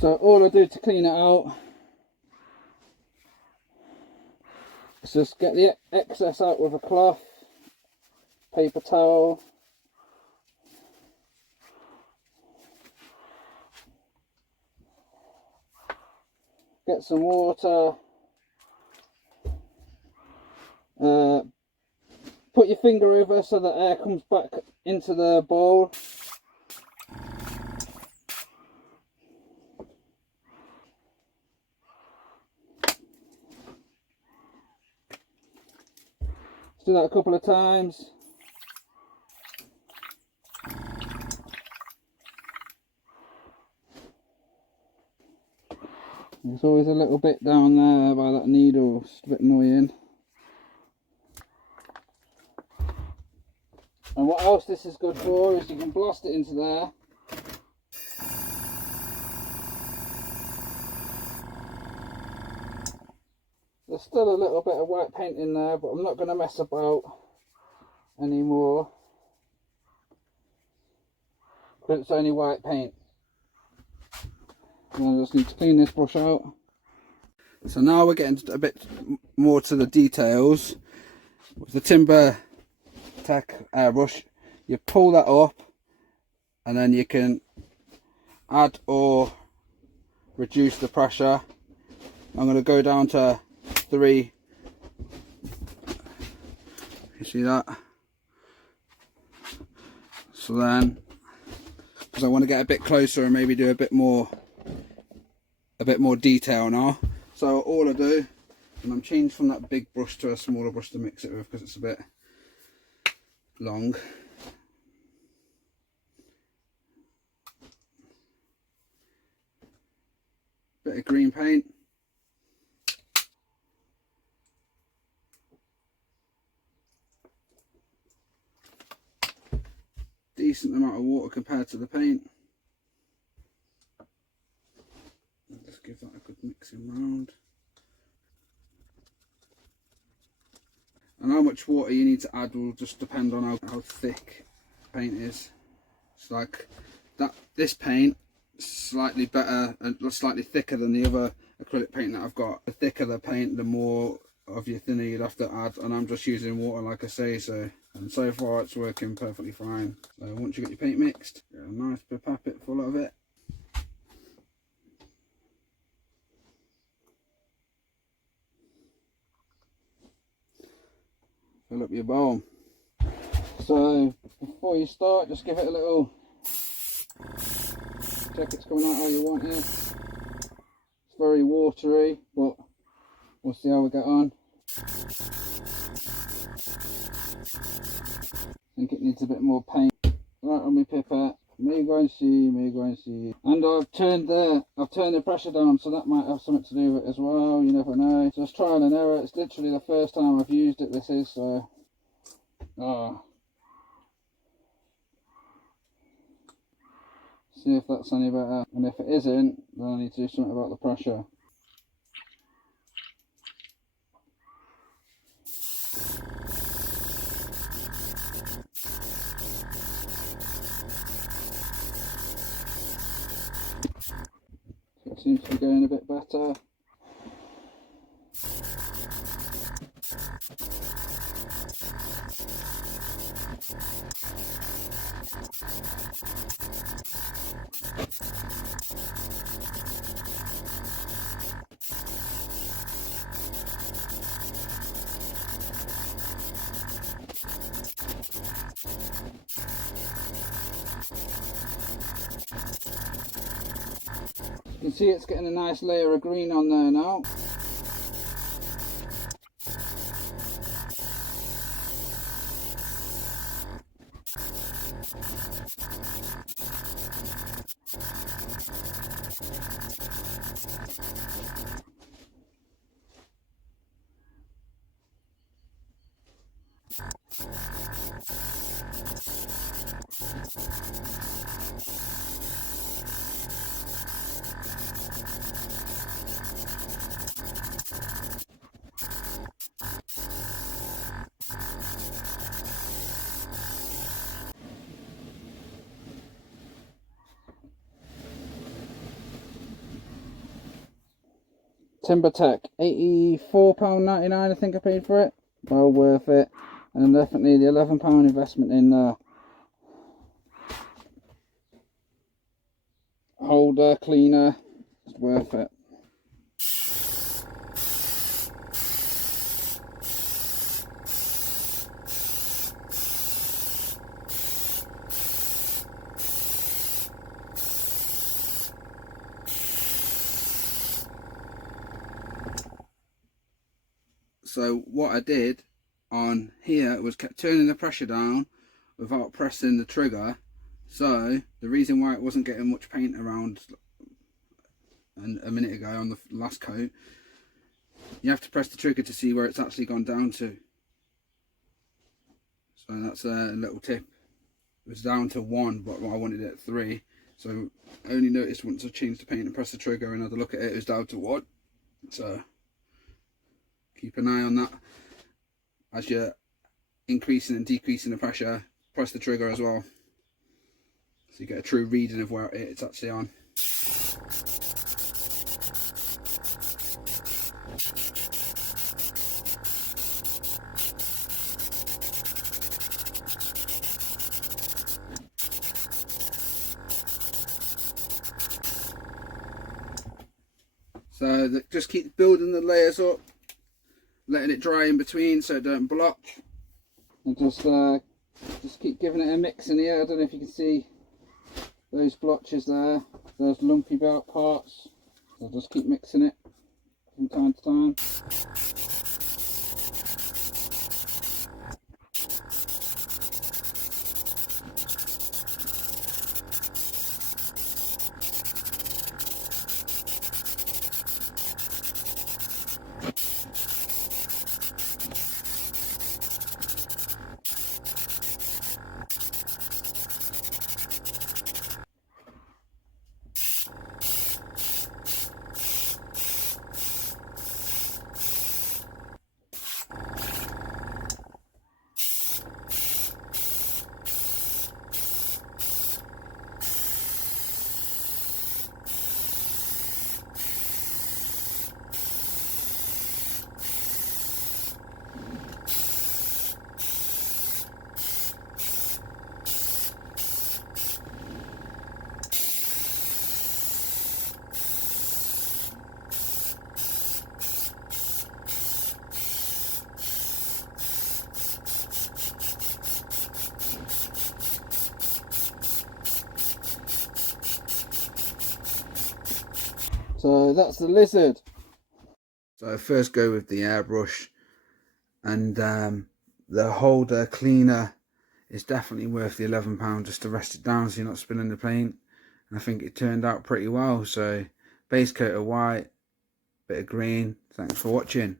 So all I do to clean it out is just get the excess out with a cloth, paper towel. Get some water. Put your finger over so that air comes back into the bowl. Do that a couple of times. There's always a little bit down there by that needle, it's a bit annoying. And what else this is good for is you can blast it into there. There's still a little bit of white paint in there, but I'm not going to mess about anymore. But it's only white paint. And I just need to clean this brush out. So now we're getting a bit more to the details. With the Timbertech Airbrush, you pull that up and then you can add or reduce the pressure. I'm going to go down to 3. You see that? So then, because I want to get a bit closer and maybe do a bit more detail now. So all I do, and I'm changed from that big brush to a smaller brush to mix it with because it's a bit long. Bit of green paint. Decent amount of water compared to the paint. Just give that a good mixing round. And how much water you need to add will just depend on how thick the paint is. It's like that. This paint is slightly better and slightly thicker than the other acrylic paint that I've got. The thicker the paint, the more of your thinner you'd have to add. And I'm just using water, like I say. And so far it's working perfectly fine. So once you get your paint mixed, get a nice pipette full of it. Fill up your bowl. So before you start, just give it a little check it's coming out how you want it. It's very watery, but we'll see how we get on. I think it needs a bit more paint. Right on my pipette. May go and see. And I've turned the pressure down, so that might have something to do with it as well. You never know. Just trial and error. It's literally the first time I've used it. This is so. See if that's any better. And if it isn't, then I need to do something about the pressure. It seems to be going a bit better. You can see it's getting a nice layer of green on there now. Timbertech, £84.99 I think I paid for it. Well worth it, and definitely the £11 investment in holder cleaner is worth it. So what I did on here was kept turning the pressure down without pressing the trigger. So the reason why it wasn't getting much paint around a minute ago on the last coat, you have to press the trigger to see where it's actually gone down to. So that's a little tip. It was down to 1, but I wanted it at 3. So I only noticed once I changed the paint and pressed the trigger and had a look at it, it was down to 1. So keep an eye on that as you're increasing and decreasing the pressure. Press the trigger as well, so you get a true reading of where it's actually on. So just keep building the layers up, letting it dry in between so it don't block, and just keep giving it a mix in here. I don't know if you can see those blotches there, those lumpy belt parts. So just keep mixing it from time to time. So that's the lizard. So first go with the airbrush, and the holder cleaner is definitely worth the £11 just to rest it down so you're not spilling the paint. And I think it turned out pretty well. So base coat of white, bit of green. Thanks for watching.